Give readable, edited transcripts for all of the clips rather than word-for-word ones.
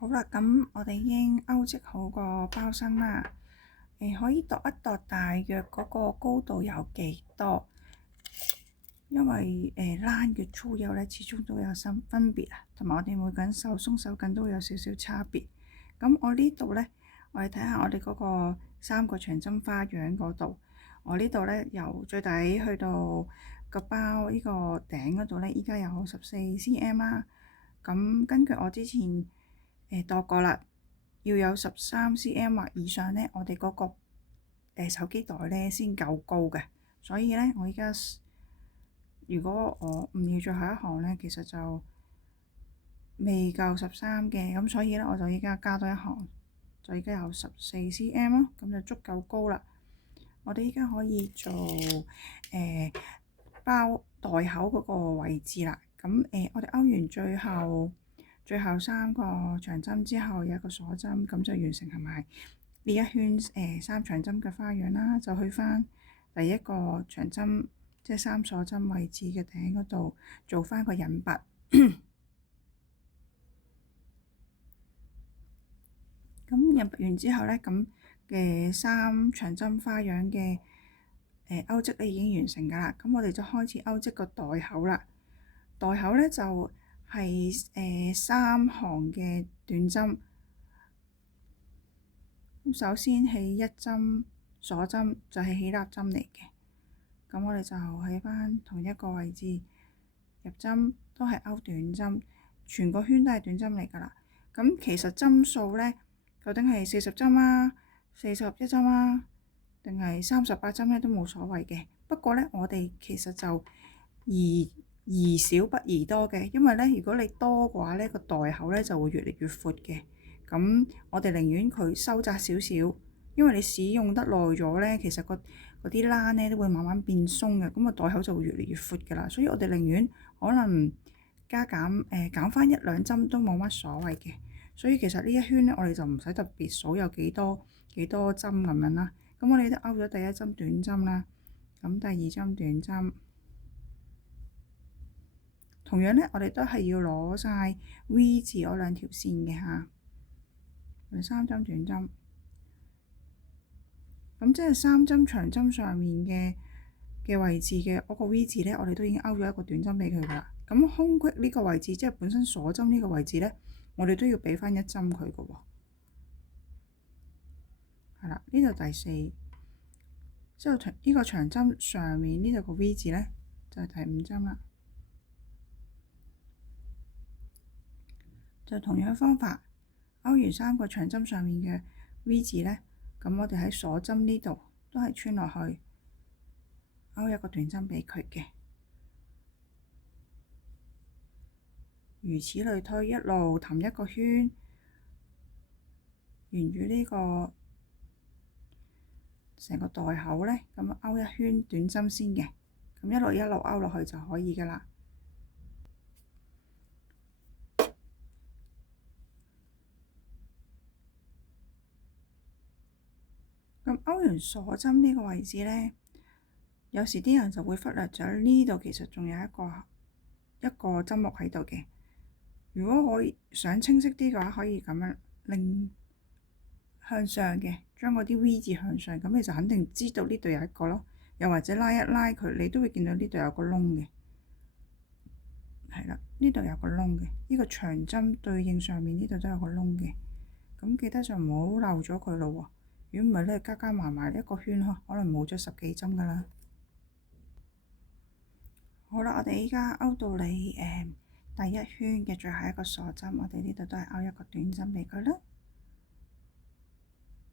好啦，咁我哋已經勾織好個包身啦。可以度一度大約嗰個高度有幾多？因為冷越粗幼咧，始終都有分別啊，同埋我哋每個人手鬆手緊都會有少少差別。咁我呢度咧，我哋睇下我哋嗰個3個長針花樣嗰度，我呢度咧由最底去到個包呢個頂嗰度咧，依家有14cm 啦。咁根據我之前度過啦，要有13cm 或以上咧，我哋嗰個手機袋咧先夠高嘅。所以咧，我依家如果我唔要最後一行咧，其實就未夠13嘅。咁所以咧，我就依家加多一行，就依家有14cm 咯，咁就足夠高啦。我哋依家可以做包袋口嗰個位置啦。咁我哋勾完最後3個長針之後，有一個鎖針，咁就完成係咪呢一圈3長針嘅花樣啦？就去翻第一個長針，即係3鎖針位置嘅頂嗰度做翻個引拔。咁引拔完之後呢，咁嘅3長針花樣嘅勾織咧已經完成㗎啦。咁我哋就開始勾織個袋口啦。袋口呢就係3行嘅短針。咁首先起一針鎖針，就係起納針嚟嘅。咁我哋就喺翻同一個位置入針，都係勾短針，全個圈都係短針嚟㗎啦。咁其實針數呢，究竟係40針啊、41針啊，定係38針呢都冇所謂嘅。不過呢，我哋其實就宜少不宜多嘅，因為呢，如果你多嘅話呢，個袋口呢就會越嚟越闊嘅。咁我哋寧願佢收窄少少，因為你使用得耐咗呢，其實嗰啲欄呢都會慢慢變鬆嘅，咁個袋口就會越嚟越闊㗎啦。所以我哋寧願可能加減減翻1、2針都冇乜所謂嘅。所以其實呢一圈呢，我哋就唔使特別數有幾多針咁樣啦。咁我哋都勾咗第一針短針啦，咁第二針短針。同樣呢，我哋都係要攞晒 V 字嗰2條線嘅嚇，用3針短針。咁即係3針長針上面嘅位置嘅嗰個 V 字呢，我哋都已經勾咗一個短針俾佢㗎啦。咁空隙呢個位置，即係本身鎖針呢個位置呢，我哋都要俾翻1針佢㗎喎。係啦，呢度第4，之後呢個長針上面呢度個 V 字呢，就係第5針啦。就同樣方法，勾完3個長針上面嘅 V 字呢，咁我哋喺鎖針呢度都係穿落去，勾一個短針俾佢嘅。如此類推，一路氹一個圈，沿住呢個成個袋口呢，咁勾一圈短針先嘅，咁一路勾落去就可以㗎啦。咁勾完鎖針呢個位置呢，有時啲人就會忽略咗呢度，其實仲有一個針目喺度嘅。如果可以想清晰啲嘅話，可以咁樣擰向上嘅，將嗰啲 V 字向上，咁你就肯定知道呢度有一個咯。又或者拉一拉佢，你都會見到呢度有個窿嘅。係啦，呢度有個窿嘅，呢個長針對應上面呢度都有個窿嘅。咁記得就唔好漏咗佢咯喎。如果唔係咧，加埋一個圈可能冇咗10幾針㗎啦。好啦，我哋依家勾到你第一圈嘅最後一個鎖針，我哋呢度都係勾一個短針俾佢啦。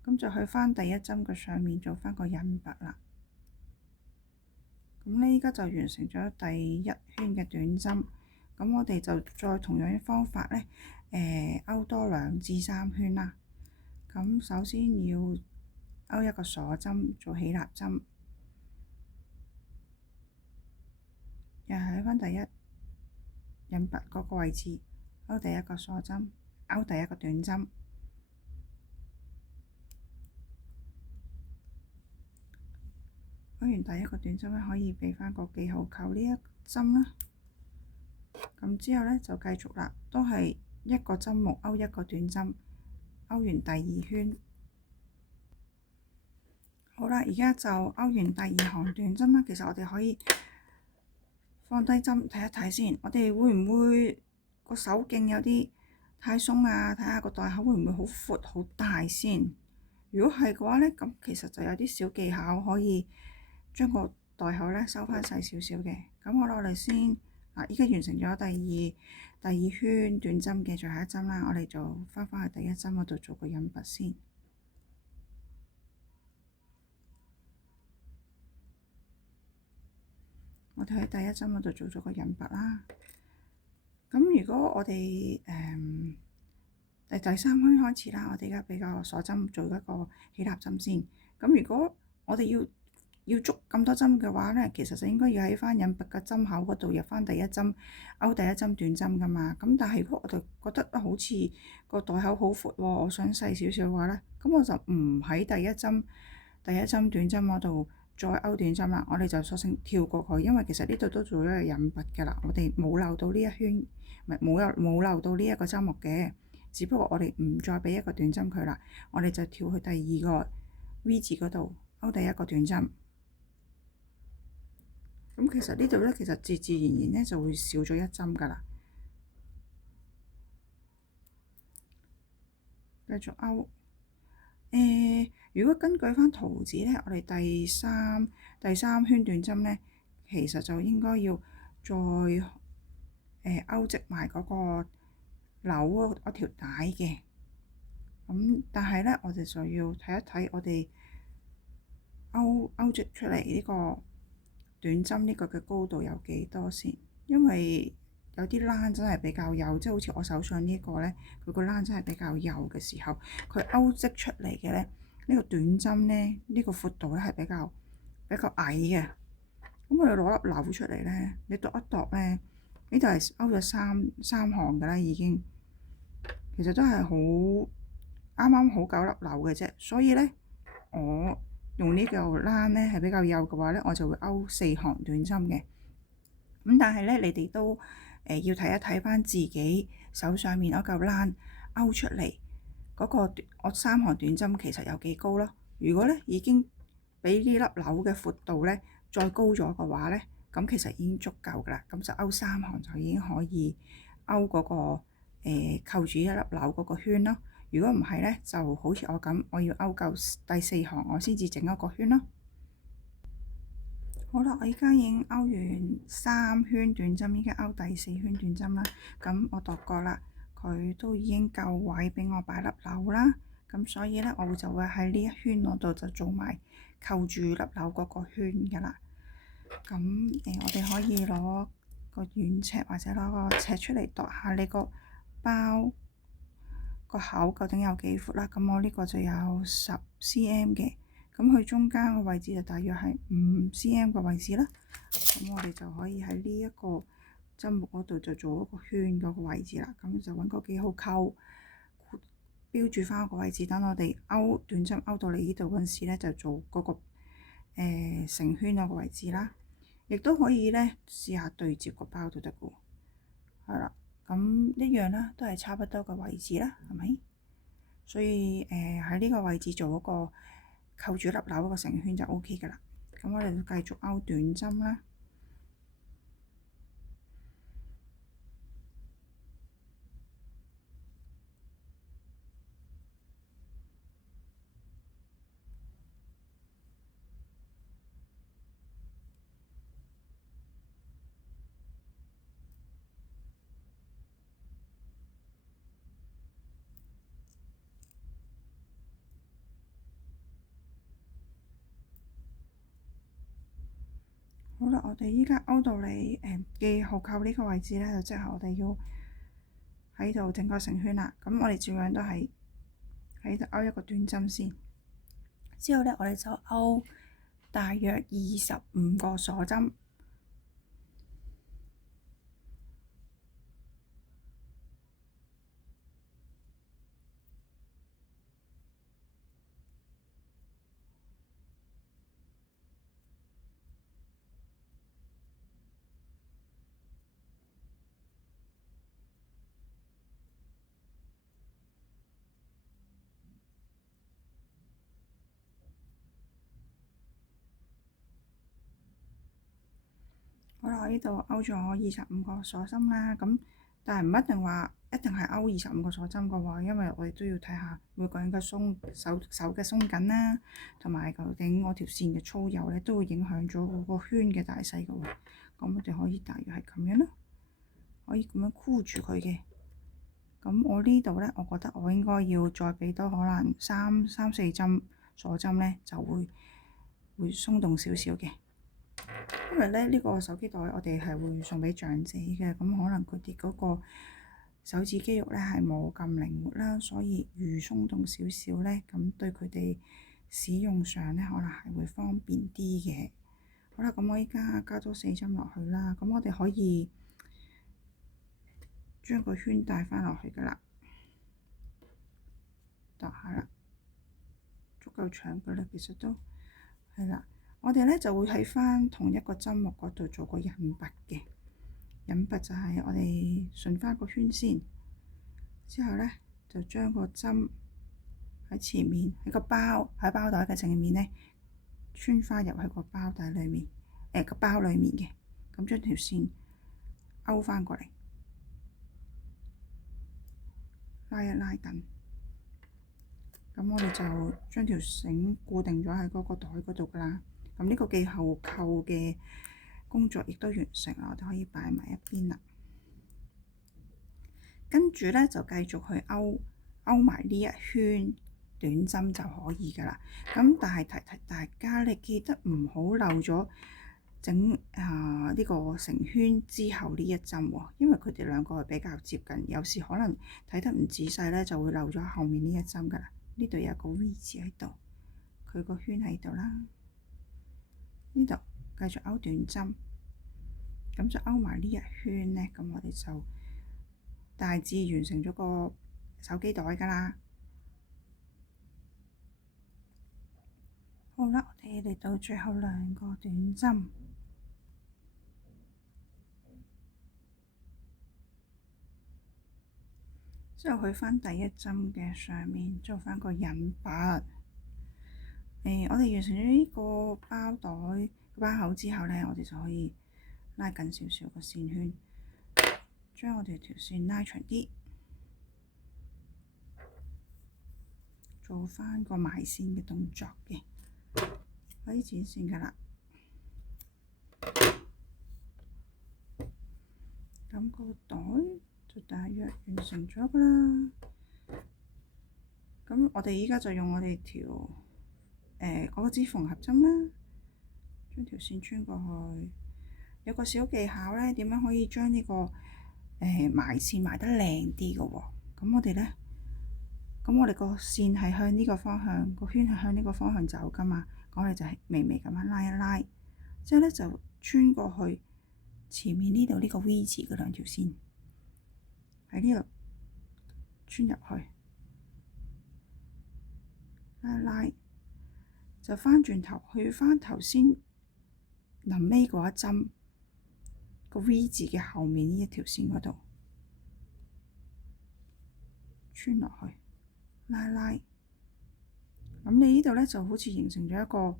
咁就去翻第一針嘅上面做翻個引拔啦。咁呢，依家就完成咗第一圈嘅短針。咁我哋就再同樣嘅方法呢，勾多2至3圈啦。咁首先要勾一個鎖針做起納針，又係喺翻第一引拔嗰個位置勾第一個鎖針，勾第一個短針。勾完第一個短針咧，可以俾翻個記號扣呢一針啦。咁之後呢，就繼續啦，都係一個針目勾一個短針，勾完第二圈。好啦，而家就勾完第二行短針啦。其實我哋可以放低針睇一睇先，我哋會唔會個手徑有啲太鬆啊？睇下個袋口會唔會好闊好大先。如果係嘅話呢，咁其實就有啲小技巧可以將個袋口呢收翻細少少嘅。咁我落嚟先，嗱，依家完成咗第二圈短針嘅最後一針啦，我哋就翻返去第一針嗰度做個引拔先。我哋喺第一針嗰度做咗個引拔啦。咁如果我哋第三圈開始啦，我哋而家俾個鎖針做一個起立針先。咁如果我哋要捉咁多針嘅話咧，其實就應該要喺翻引拔嘅針口嗰度入翻第一針，勾第一針短針噶嘛。咁但係如果我哋覺得好似個袋口好闊喎，我想細少少嘅話咧，咁我就唔喺第一針短針嗰度再勾短針啦，我哋就索性跳過佢，因為其實呢度都做咗個引拔㗎啦，我哋冇漏到呢一圈，冇漏到呢一個針目嘅，只不過我哋唔再俾一個短針佢啦，我哋就跳去第二個 V 字嗰度勾第一個短針。咁其實呢度咧，其實自然咧就會少咗一針㗎啦。繼續勾。如果根據翻圖紙咧，我哋第三圈短針咧，其實就應該要再勾直埋嗰個紐嗰條帶嘅。咁但係咧，我哋就要睇一睇我哋勾直出嚟呢個短針呢個嘅高度有幾多先，因為有啲欄真係比較幼，即係好似我手上呢個咧，佢個欄真係比較幼嘅時候，佢勾織出嚟嘅咧，呢個短針咧，呢個闊度咧係比較矮嘅。咁我哋攞粒紐出嚟咧，你度一度咧，呢度係勾咗三行㗎啦，已經其實都係啱啱好9粒紐嘅啫。所以咧，我用呢嚿欄咧係比較幼嘅話咧，我就會勾4行短針嘅。咁但係咧，你哋都要睇一睇翻自己手上面嗰嚿欄勾出嚟嗰個我3行短針其實有幾高咯。如果咧已經比呢粒紐嘅闊度咧再高咗嘅話咧，咁其實已經足夠㗎啦。咁就勾3行就已經可以勾嗰個扣住一粒紐嗰個圈咯。如果唔係咧，就好似我咁，我要勾夠第4行，我先至整一個圈咯。好啦，我而家已經勾完3圈短針，依家勾第4圈短針啦。咁我度過啦，佢都已經夠位俾我擺粒紐啦。咁所以咧，我就會喺呢一圈嗰度就做埋扣住粒紐嗰個圈㗎啦。咁我哋可以攞個軟尺或者攞個尺出嚟度下你個包個口究竟有幾闊啦。咁我呢個就有10 cm 嘅。咁佢中間個位置就大約係5 cm 個位置啦。咁我哋就可以喺呢一個針目嗰度就做一個圈嗰個位置啦。咁就揾個幾號扣標住翻個位置，等我哋勾短針勾到嚟呢度嗰陣時咧，就做嗰個成圈嗰個位置啦。亦都可以咧試下對接個包都得嘅喎。係啦，咁一樣啦，都係差不多個位置啦，係咪？所以喺呢個位置做嗰個扣住粒紐嗰個成圈就 OK 㗎啦。咁我哋就繼續勾短針啦。好啦，我哋依家勾到嚟記號扣呢個位置咧，就即係我哋要喺度整個成圈啦。咁我哋照樣都係喺度勾一個短針先，之後咧我哋就勾大約25個鎖針。好啦，我呢度勾咗25個鎖針啦，咁但係唔一定話一定係勾25個鎖針嘅喎，因為我哋都要睇下每個人嘅手嘅鬆緊啦，同埋究竟我條線嘅粗幼咧，都會影響咗嗰個圈嘅大細嘅喎。咁我哋可以大約係咁樣咯，可以咁樣箍住佢嘅。咁我呢度咧，我覺得我應該要再俾多可能三四針鎖針咧，就會鬆動少少嘅。因為咧呢個手機袋我哋係會送俾長者嘅，咁可能佢哋嗰個手指肌肉咧係冇咁靈活啦，所以預鬆動少少咧，咁對佢哋使用上咧可能係會方便啲嘅。好啦，咁我依家加多4針落去啦，咁我哋可以將個圈帶翻落去噶啦，度下啦，足夠長噶啦，其實都係啦。我哋咧就會喺翻同一個針目嗰度做個引拔嘅，引拔就係我哋順翻個圈先，之後咧就將個針喺前面喺包袋嘅正面咧穿翻入去個包底裡面，個包裡面嘅，咁將條線勾翻過嚟，拉一拉緊。咁我哋就將條繩固定咗喺嗰個袋嗰度噶啦。咁呢個記後扣嘅工作亦都完成啦，我哋可以擺埋一邊啦。跟住咧就繼續去勾埋呢一圈短針就可以噶啦。咁但係提大家，你記得唔好漏咗整呢個成圈之後呢一針喎，因為佢哋兩個係比較接近，有時可能睇得唔仔細咧，就會漏咗後面呢一針噶啦。呢度有個 V 字喺度，佢個圈喺度啦。呢度繼續勾短針，咁就勾埋呢一圈咧，咁我哋就大致完成咗個手機袋噶啦。好啦，我哋嚟到最後2個短針，之後去翻第一針嘅上面做翻個引拔。我哋完成咗呢個包袋包口之後咧，我哋就可以拉緊少少個線圈，將我哋條線拉長啲，做翻個埋線嘅動作嘅，可以剪線噶啦。咁個袋就大約完成咗噶啦。咁我哋依家就用我哋條嗰支縫合針啦，將條線穿過去。有個小技巧咧，點樣可以將呢個埋線埋得靚啲嘅喎？咁我哋咧，咁我哋個線係向呢個方向，個圈係向呢個方向走噶嘛。我哋就係微微咁樣拉一拉，之後咧就穿過去前面呢度呢個 V 字嘅2條線，喺呢度穿入去，拉一拉，就翻轉頭去翻頭先臨尾嗰一針個 V 字嘅後面呢一條線嗰度穿落去，拉一拉。咁你呢度咧就好似形成咗一個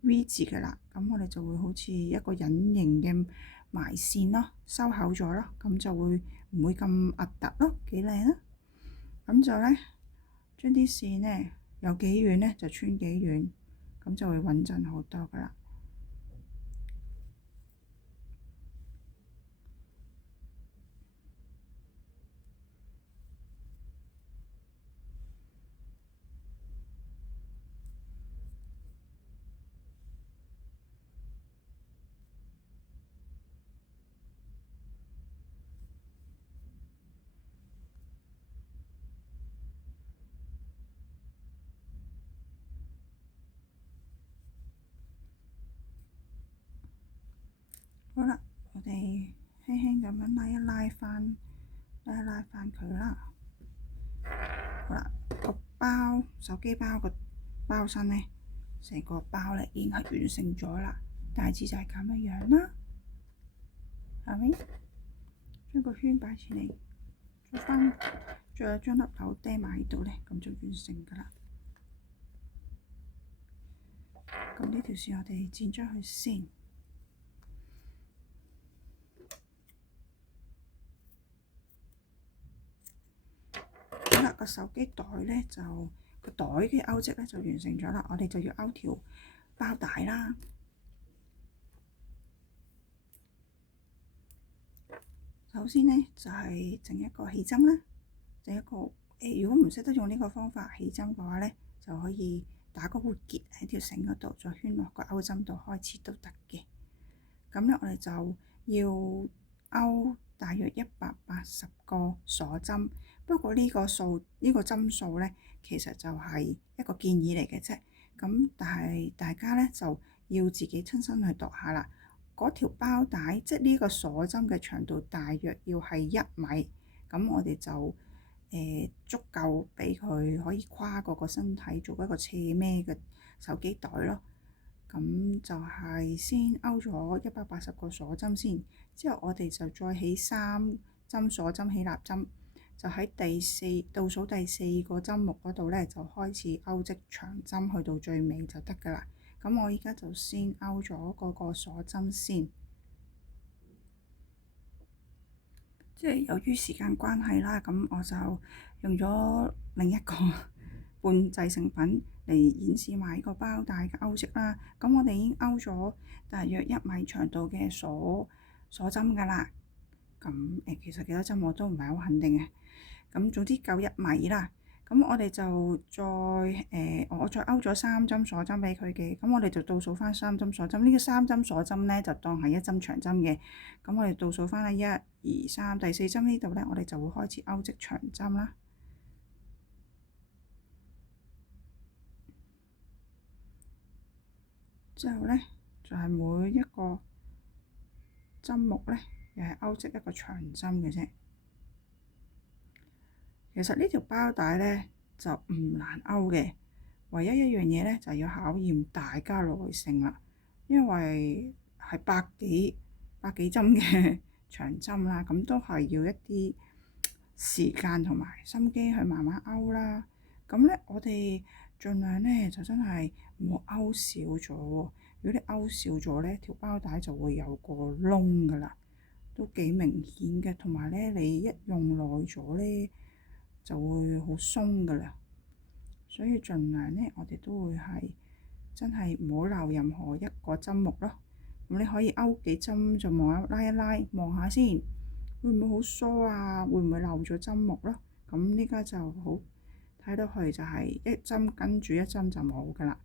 V 字嘅啦。咁我哋就會好似一個隱形嘅埋線咯，收口咗咯，咁就會唔會咁核突咯，幾靚啊！咁就咧將啲線咧有幾遠咧就穿幾遠，咁就會穩陣好多噶啦。好啦，我哋輕輕咁樣拉一拉翻佢啦。好啦，個手機包個包身咧，成個包咧已經係完成咗啦。大致就係咁嘅樣啦，係咪？將個圈擺前嚟，再有將粒紐釘埋喺度咧，咁就完成噶啦。咁呢條線我哋剪咗佢先。個手機袋咧就個袋嘅勾織咧就完成咗啦，我哋就要勾條包帶啦。首先咧就係整一個起針啦，整一個如果唔識得用呢個方法起針嘅話咧，就可以打個活結喺條繩嗰度，再圈落個勾針度開始都得嘅。咁咧我哋就要勾大約180個鎖針，不過呢個針數咧其實就係一個建議嚟嘅啫。咁但係大家咧就要自己親身去度下啦。嗰條包帶即係呢個鎖針嘅長度大約要係1米，咁我哋就足夠俾佢可以跨過個身體做一個斜孭嘅手機袋咯。咁就係先勾咗180個鎖針先，之後我哋就再起3針鎖針起立針，就喺倒數第4個針目嗰度咧就開始勾織長針，去到最尾就得㗎啦。咁我依家就先勾咗嗰個鎖針先，即係由於時間關係啦，咁我就用咗另一個半製成品嚟演示埋個包帶嘅勾織啦。咁我哋已經勾咗大約1米長度嘅鎖針㗎啦。咁其實幾多針我都唔係好肯定嘅。咁總之夠1米啦。咁我哋就我再勾咗3針鎖針俾佢嘅。咁我哋就倒數翻3針鎖針。呢個3針鎖針咧就當係1針長針嘅。咁我哋倒數翻啦，1、2、3，第4針呢度咧，我哋就會開始勾織長針啦。之後咧就係每一個針目咧，又係勾織一個長針嘅啫。其實呢條包帶咧就唔難勾嘅，唯一一樣嘢咧就要考驗大家耐性啦，因為係百幾針嘅長針啦，咁都係要一啲時間同埋心機去慢慢勾啦。咁咧我哋盡量咧就真係唔好勾少咗喎。如果你勾少咗咧，條包帶就會有個窿噶啦，都幾明顯嘅。同埋咧，你一用耐咗咧，就會好鬆噶啦。所以盡量咧，我哋都會係真係唔好漏任何一個針目咯。咁你可以勾幾針就拉一拉，望下先，會唔會好疏啊？會唔會漏咗針目咯？咁呢家就好睇到佢就係一針跟住一針就冇噶啦。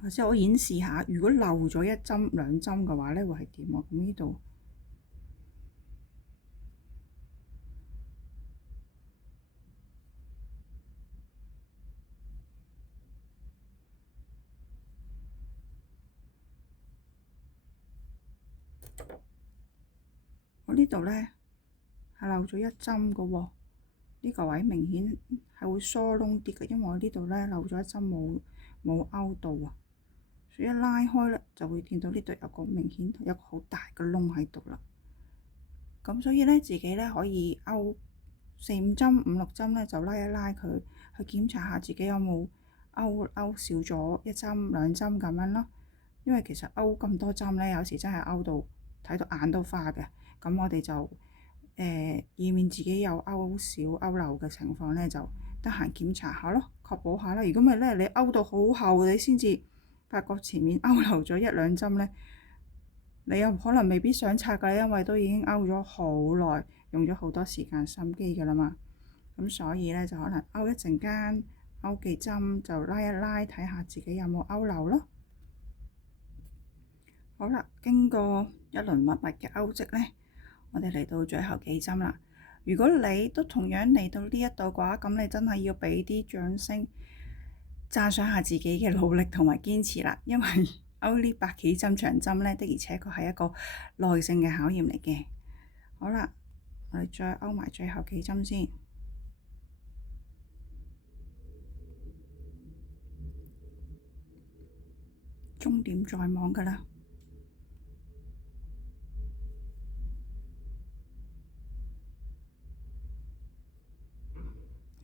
或者我演示下，如果漏咗1針2針嘅話咧，會係點啊？咁呢度我呢度咧係漏咗1針嘅喎，呢個位明顯係會疏窿啲嘅，因為我呢度咧漏咗1針冇勾到啊。所以一拉開咧，就會見到呢度有個明顯有個好大嘅窿喺度啦。咁所以咧，自己咧可以勾4、5針、5、6針咧，就拉一拉佢，去檢查下自己有冇勾少咗1針、2針咁樣咯。因為其實勾咁多針咧，有時真係勾到睇到眼都花嘅。咁我哋就以免自己有勾少勾漏嘅情況咧，就得閒檢查下咯，確保下啦。如果唔係咧，你勾到好後，你先至發覺前面勾漏咗1、2針咧，你又可能未必想拆㗎，因為都已經勾咗好耐，用咗好多時間心機㗎啦嘛。咁所以咧就可能勾一陣間，勾幾針就拉一拉，睇下自己有冇勾漏咯。好啦，經過一輪密密嘅勾織咧，我哋嚟到最後幾針啦。如果你都同樣嚟到呢一度嘅話，咁你真係要俾啲掌聲，讚賞下自己嘅努力同埋堅持啦。因為勾呢百幾針長針咧，的而且確係一個耐性嘅考驗嚟嘅。好啦，我哋再勾埋最後幾針先，終點在望㗎啦。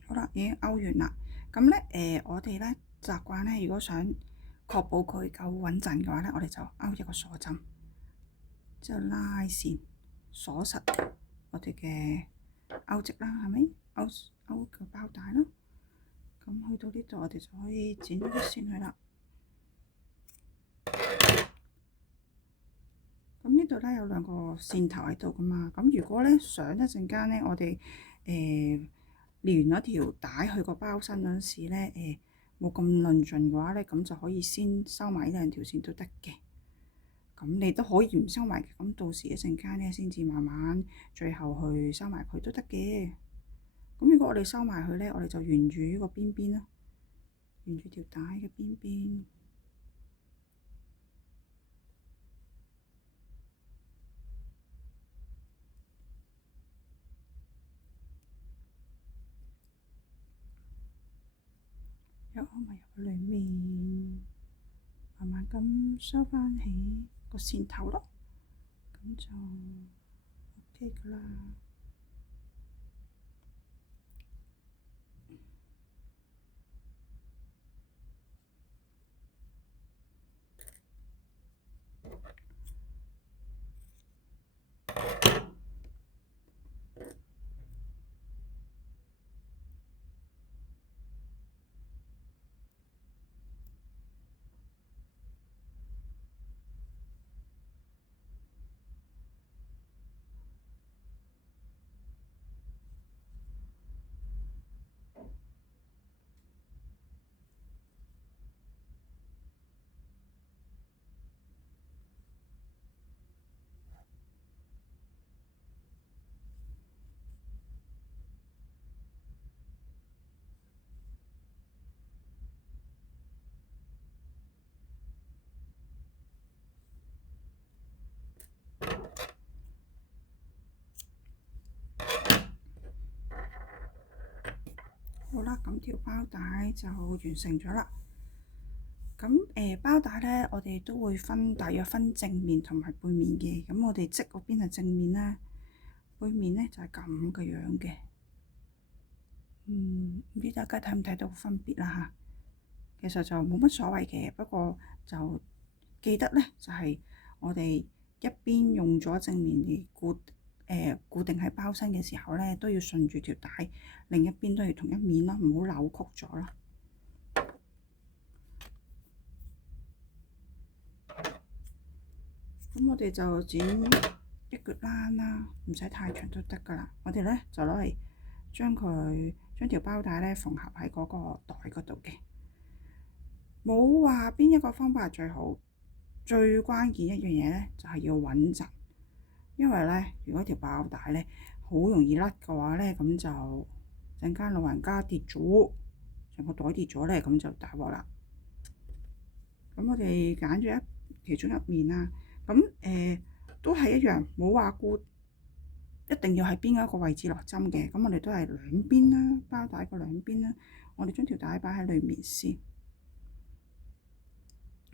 好啦，已經勾完啦。咁咧我哋咧習慣咧，如果想確保佢夠穩陣嘅話咧，我哋就勾一個鎖針，之後拉線鎖實我哋嘅勾織啦，係咪？勾個包帶啦。咁去到呢度，我哋就可以剪咗啲線去啦。咁呢度咧有兩個線頭喺度噶嘛。咁如果咧想一陣間咧，我哋連咗條帶去個包身嗰陣時咧，冇咁論盡嘅話咧，咁就可以先收埋呢兩條線都得嘅。咁你都可以唔收埋嘅，咁到時一陣間咧先至慢慢最後去收埋佢都得嘅。咁如果我哋收埋佢咧，我哋就沿住呢個邊邊啦，沿住條帶嘅邊邊，又勾埋入去裡面，慢慢咁收翻起個線頭咯，咁就 OK 噶啦。好啦，咁條包帶就完成咗啦。咁包帶咧，我哋都會大約分正面同埋背面嘅。咁我哋織嗰邊係正面啦，背面咧就係咁嘅樣嘅。唔知大家睇唔睇到分別啦嚇？其實就冇乜所謂嘅，不過就記得咧，就係我哋一邊用咗正面嚟固定喺包身嘅時候咧，都要順住條帶，另一邊都係同一面咯，唔好扭曲咗啦。咁我哋就剪一腳欄啦，唔使太長都得噶啦。我哋咧就攞嚟將條包帶咧縫合喺嗰個袋嗰度嘅。冇話邊一個方法係最好，最關鍵一樣嘢咧就係要穩陣。因為咧，如果條包帶咧好容易甩嘅話咧，咁就陣間老人家跌咗，成個袋跌咗咧，咁就大鑊啦。咁我哋揀咗其中一面啦，咁都係一樣，冇話一定要喺邊一個位置落針嘅。咁我哋都係兩邊啦，包帶個兩邊啦。我哋將條帶擺喺裏面先。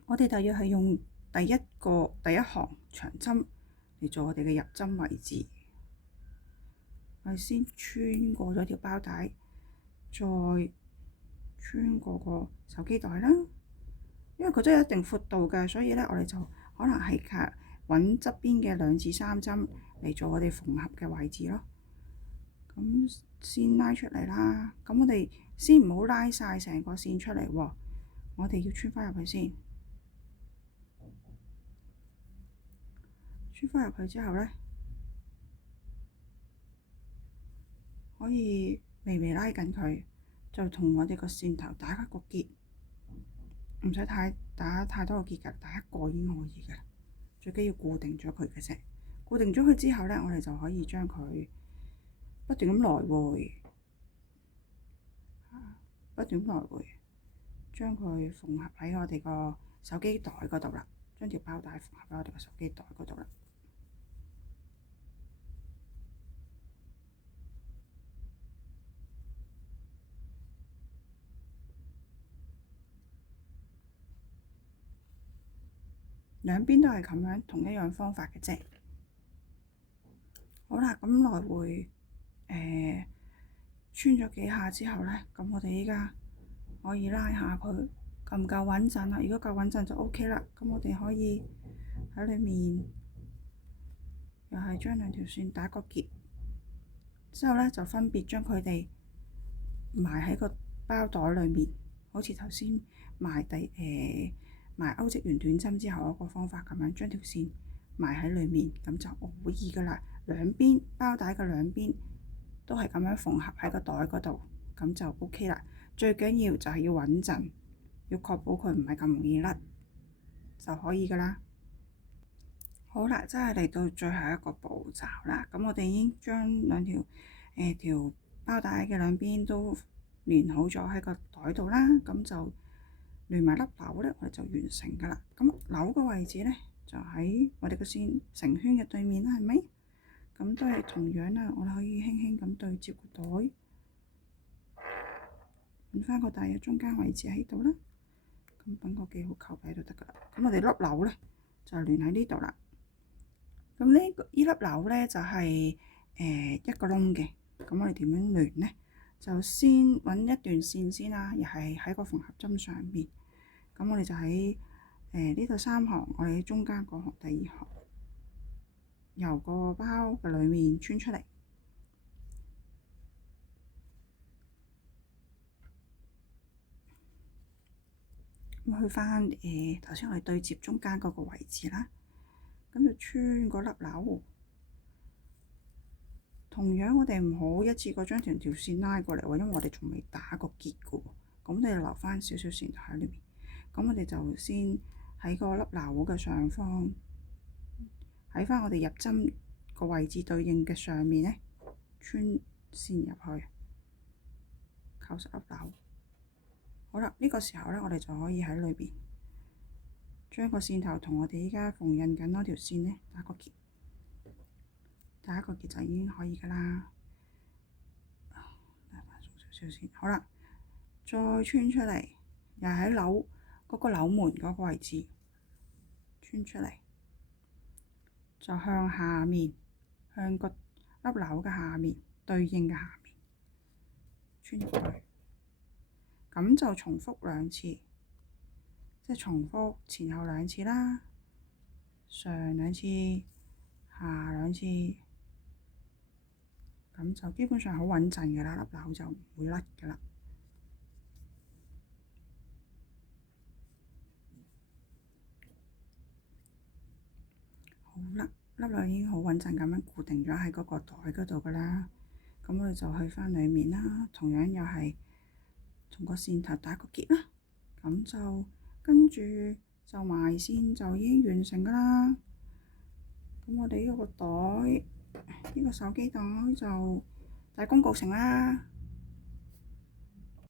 我哋大約係用第一行長針嚟做我哋嘅入針位置。我哋先穿過咗條包帶，再穿過個手機袋啦。因為佢都有一定闊度嘅，所以咧我哋就可能係揾側邊嘅2至3針嚟做我哋縫合嘅位置咯。咁先拉出嚟啦。咁我哋先唔好拉晒成個線出嚟喎，我哋要穿翻入去先。穿翻入去之後咧，可以微微拉緊佢，就同我哋個線頭打一個結，唔使打太多個結㗎，打一個已經可以嘅。最緊要固定咗佢嘅啫。固定咗佢之後咧，我哋就可以將佢不斷咁來回，將佢縫合喺我哋個手機袋嗰度啦。將條包帶縫合喺我哋個手機袋嗰度啦。兩邊都係咁樣，同一樣方法嘅啫。好啦，咁來回穿咗幾下之後咧，咁我哋依家可以拉下佢，夠唔夠穩陣啦？如果夠穩陣就 OK 啦。咁我哋可以喺裏面又係將兩條線打個結，之後咧就分別將佢哋埋喺個包袋裏面，好似頭先埋埋歐織完短針之後嗰個方法咁樣，將條線埋喺裏面，咁就可以噶啦。兩邊包帶嘅兩邊都係咁樣縫合喺個袋嗰度，咁就 OK 啦。最緊要就係要穩陣，要確保佢唔係咁容易甩就可以噶啦。好啦，真係嚟到最後一個步驟啦。咁我哋已經將兩條條包帶嘅兩邊都連好咗喺個袋度啦，咁就連埋粒紐咧，我哋就完成噶啦。咁紐嘅位置咧，就喺我哋個線成圈嘅對面啦，係咪？咁都係同樣啦，我哋可以輕輕咁對接個袋，揾翻個大約中間位置喺度啦。咁揾個記號扣喺度得噶啦。咁我哋粒紐咧就連喺呢度啦。咁呢粒紐咧就係一個窿嘅。咁我哋點樣連咧？就先揾一段線先啦，又係喺個縫合針上面。咁我哋就喺呢度3行，我哋喺中間嗰行第2行，由個包嘅裏面穿出嚟。咁去翻頭先我哋對接中間嗰個位置啦，咁就穿嗰粒紐。同樣我哋唔好一次過將條線拉過嚟喎，因為我哋仲未打個結嘅喎。咁你留翻少少線喺裏面。咁我哋就先喺個粒紐嘅上方，喺翻我哋入針個位置對應嘅上面咧，穿線入去，扣實粒紐。好啦，呢個時候咧，我哋就可以喺裏邊將個線頭同我哋依家縫印緊嗰條線咧打個結，打一個結就已經可以噶啦。少少線，好啦，再穿出嚟，又喺紐嗰個紐門嗰個位置穿出嚟，就向下面，向個粒紐嘅下面對應嘅下面穿入去。咁就重複2次，即係重複前後2次啦，上2次，下2次，咁就基本上好穩陣嘅啦，粒紐就唔會甩嘅啦。好啦，粒紐已經好穩陣咁樣固定咗喺嗰個袋嗰度噶啦。咁我哋就去翻裡面啦，同樣又係同個線頭打個結啦。咁就跟住就埋線就已經完成噶啦。咁我哋呢個袋，呢個手機袋就大功告成啦。